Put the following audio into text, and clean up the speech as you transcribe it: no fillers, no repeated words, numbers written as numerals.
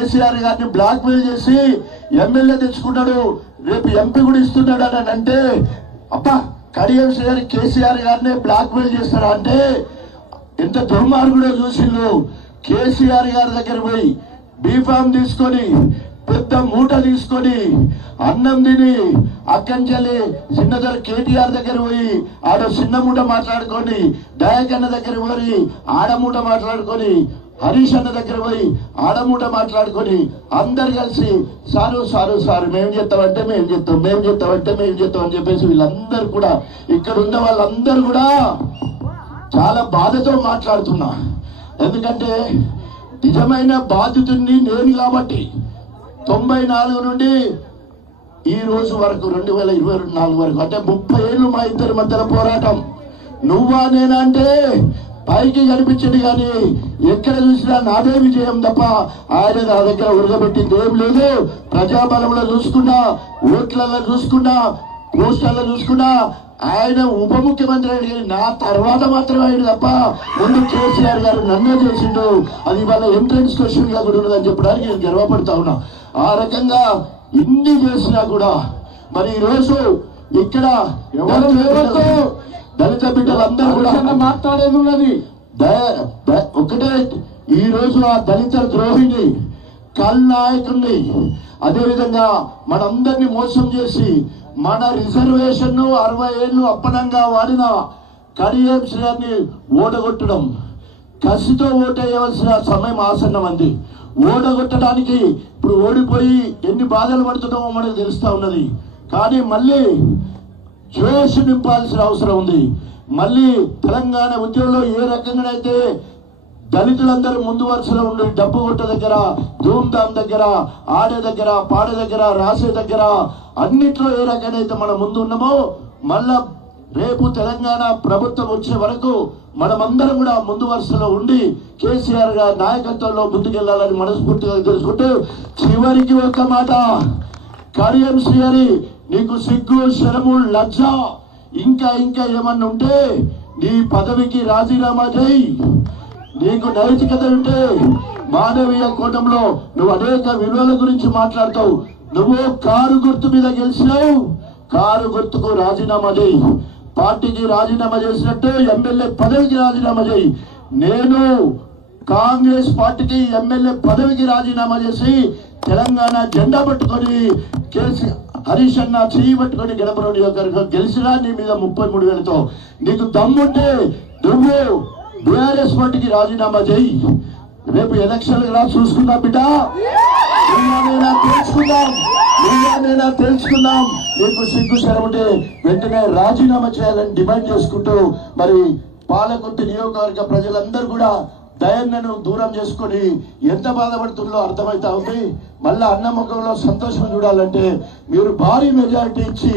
కేసీఆర్ గారిని black mail చేసి MLA తెచ్చుకున్నాడు, రేపు ఎంపీ కూడా ఇస్తున్నాడు అని అంటే, అబ్బా కడియం శ్రీ కేసీఆర్ గారిని బ్లాక్ మెయిల్ చేస్తారా అంటే ఎంత దుర్మార్గుడో చూసిండు. కేసీఆర్ గారి దగ్గర పోయి బీఫామ్ తీసుకొని పెద్ద మూట తీసుకొని అన్నం తిని అక్కంచెల్లి చిన్నదర కేటీఆర్ దగ్గర పోయి ఆడ చిన్న మూట మాట్లాడుకొని, దయాకన్న దగ్గర పోయి ఆడమూట మాట్లాడుకొని, హరీష్ అన్న దగ్గర పోయి ఆడమూట మాట్లాడుకొని అందరు కలిసి సారు మేము చెప్తామంటే మేము చెప్తాం అని చెప్పేసి వీళ్ళందరూ కూడా ఇక్కడ ఉన్న వాళ్ళందరూ కూడా చాలా బాధతో మాట్లాడుతున్నా. ఎందుకంటే నిజమైన బాధితుడిని నేను కాబట్టి 94 నుండి ఈ రోజు వరకు 2024 వరకు అంటే 30 ఏళ్ళు మా ఇద్దరి మధ్యలో పోరాటం. నువ్వా నేనా అంటే పైకి కనిపించండి కానీ ఎక్కడ చూసినా నాదే విజయం తప్ప ఆయన నా దగ్గర ఉరగబెట్టింది ఏం లేదు. ప్రజాబలంలో చూసుకున్నా, ఓట్లలో చూసుకున్నా, పోస్టర్లో చూసుకున్నా ఆయన ఉప ముఖ్యమంత్రి అడిగి నా తర్వాత మాత్రమే ఆయన తప్ప ముందు కేసీఆర్ గారు నన్నే చేసిండు. అది వాళ్ళ ఎంట్రన్స్ క్వశ్చన్ గా కూడా ఉన్నదని చెప్పడానికి నేను గర్వపడతా ఉన్నా. ఆ రకంగా ఇన్ని చేసినా కూడా మరి ఈ రోజు ఇక్కడ దళిత బిడ్డలందరూ కూడా మాట్లాడేది ఉన్నది ఒకటే. ఈ రోజు ఆ దళిత ద్రోహిని కల్నాయకుడిని అదేవిధంగా మనందరినీ మోసం చేసి మన రిజర్వేషన్ 60 ఏళ్ళు అప్పనంగా వాడిన కడియం శ్రీని ఓడగొట్టడం, కసితో ఓటేయవలసిన సమయం ఆసన్నమంది. ఓడగొట్టడానికి ఇప్పుడు ఓడిపోయి ఎన్ని బాధలు పడుతున్నామో మనకు తెలుస్తా ఉన్నది. కానీ మళ్ళీ జోష్ నింపాల్సిన అవసరం ఉంది. మళ్ళీ తెలంగాణ ఉద్యమంలో ఏ రకంగానైతే దళితులందరూ ముందు వరుసలో ఉండి డబ్బు కొట్ట దగ్గర, ధూమ్ధామ్ దగ్గర, ఆడే దగ్గర, పాడే దగ్గర, రాసే దగ్గర అన్నిట్లో ఏ రకంగానైతే మనం ముందు ఉన్నామో మళ్ళా రేపు తెలంగాణ ప్రభుత్వం వచ్చే వరకు మనమందరం కూడా ముందు వరుసలో ఉండి కేసీఆర్ గారి నాయకత్వంలో ముందుకెళ్లాలని మనస్ఫూర్తిగా తెలుసుకుంటూ చివరికి ఒక్క మాట, కడియం శ్రీ నీకు సిగ్గు, శరము, లజ్జ ఇంకా ఏమన్నా ఉంటే నీ పదవికి రాజీనామా చేయి. నీకు నైతికత ఉంటే మానవీయ కోణంలో నువ్వు అనేక విలువల గురించి మాట్లాడతావు. నువ్వు కారు గుర్తు మీద గెలిచినావు, కారు గుర్తుకు రాజీనామా చేయి. పార్టీకి రాజీనామా చేసినట్టు ఎమ్మెల్యే పదవికి రాజీనామా చేయి. నేను కాంగ్రెస్ పార్టీకి ఎమ్మెల్యే పదవికి రాజీనామా చేసి తెలంగాణ జెండా పట్టుకొని హరీష్ అన్న చెయ్యి పట్టుకొని గణపతి నియోజకవర్గం గెలిచినా నీ మీద 33,000తో. నీకు దమ్ముంటే నువ్వు బీఆర్ఎస్ పార్టీకి రాజీనామా చేయి. రేపు ఎలక్షన్ రా చూసుకుందాం బిడ్డ, తెలుసుకుందాం. నీకు సిగ్గు శరముంటే వెంటనే రాజీనామా చేయాలని డిమాండ్ చేసుకుంటూ మరి పాలకుర్తి నియోజకవర్గ ప్రజలందరూ కూడా దయన్నను దూరం చేసుకొని ఎంత బాధపడుతుందో అర్థమైతా ఉంది. మళ్ళా అన్నముఖంలో సంతోషం చూడాలంటే మీరు భారీ మెజారిటీ ఇచ్చి